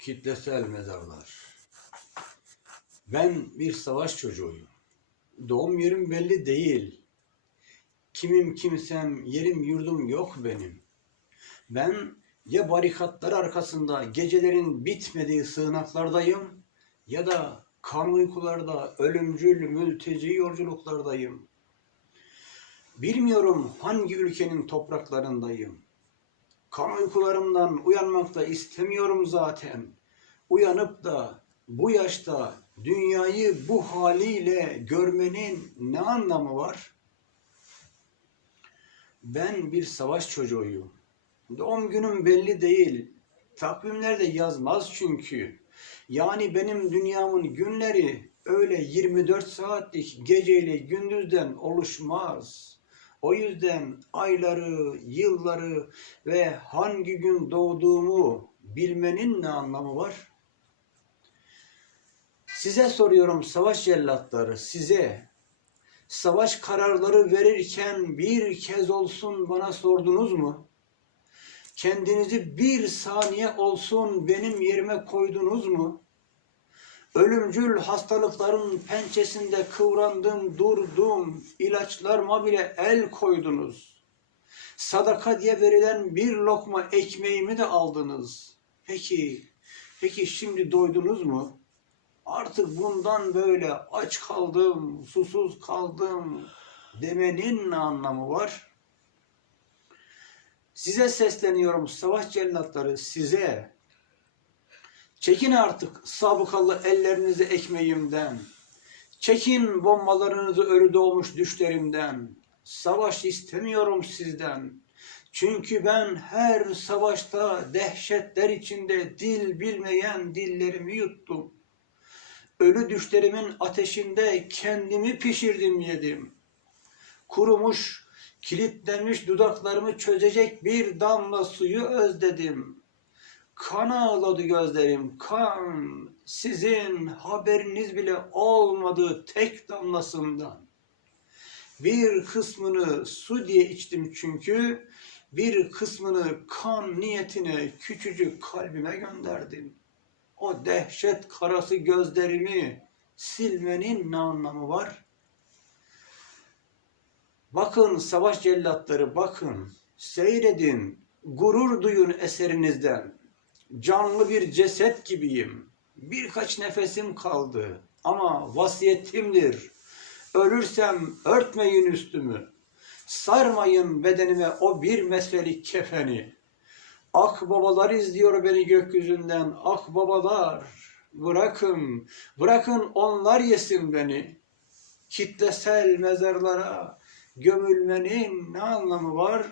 Kitlesel mezarlar. Ben bir savaş çocuğuyum. Doğum yerim belli değil. Kimim kimsem, yerim yurdum yok benim. Ben ya barikatlar arkasında gecelerin bitmediği sığınaklardayım ya da kan uykularda ölümcül mülteci yolculuklardayım. Bilmiyorum hangi ülkenin topraklarındayım. Kan uykularımdan uyanmak da istemiyorum zaten. Uyanıp da bu yaşta dünyayı bu haliyle görmenin ne anlamı var? Ben bir savaş çocuğuyum. Doğum günüm belli değil. Takvimlerde yazmaz çünkü. Yani benim dünyamın günleri öyle 24 saatlik geceyle gündüzden oluşmaz. O yüzden ayları, yılları ve hangi gün doğduğumu bilmenin ne anlamı var? Size soruyorum savaş cellatları, size. Savaş kararları verirken bir kez olsun bana sordunuz mu? Kendinizi bir saniye olsun benim yerime koydunuz mu? Ölümcül hastalıkların pençesinde kıvrandım, durdum. İlaçlarıma bile el koydunuz. Sadaka diye verilen bir lokma ekmeğimi de aldınız. Peki, peki şimdi doydunuz mu? Artık bundan böyle aç kaldım, susuz kaldım demenin ne anlamı var? Size sesleniyorum savaş cellatları size. Çekin artık sabıkalı ellerinizi ekmeğimden. Çekin bombalarınızı ölü doğmuş düşlerimden. Savaş istemiyorum sizden. Çünkü ben her savaşta dehşetler içinde dil bilmeyen dillerimi yuttum. Ölü düşlerimin ateşinde kendimi pişirdim yedim. Kurumuş, kilitlenmiş dudaklarımı çözecek bir damla suyu özledim. Kan ağladı gözlerim, kan. Sizin haberiniz bile olmadı tek damlasından. Bir kısmını su diye içtim çünkü, bir kısmını kan niyetine küçücük kalbime gönderdim. O dehşet karası gözlerimi silmenin ne anlamı var? Bakın savaş cellatları bakın, seyredin, gurur duyun eserinizden. Canlı bir ceset gibiyim. Birkaç nefesim kaldı ama vasiyetimdir. Ölürsem örtmeyin üstümü. Sarmayın bedenime o bir mesvelik kefeni. Ak babalar izliyor beni gökyüzünden. Ak babalar bırakın, bırakın onlar yesin beni. Kitlesel mezarlara gömülmenin ne anlamı var?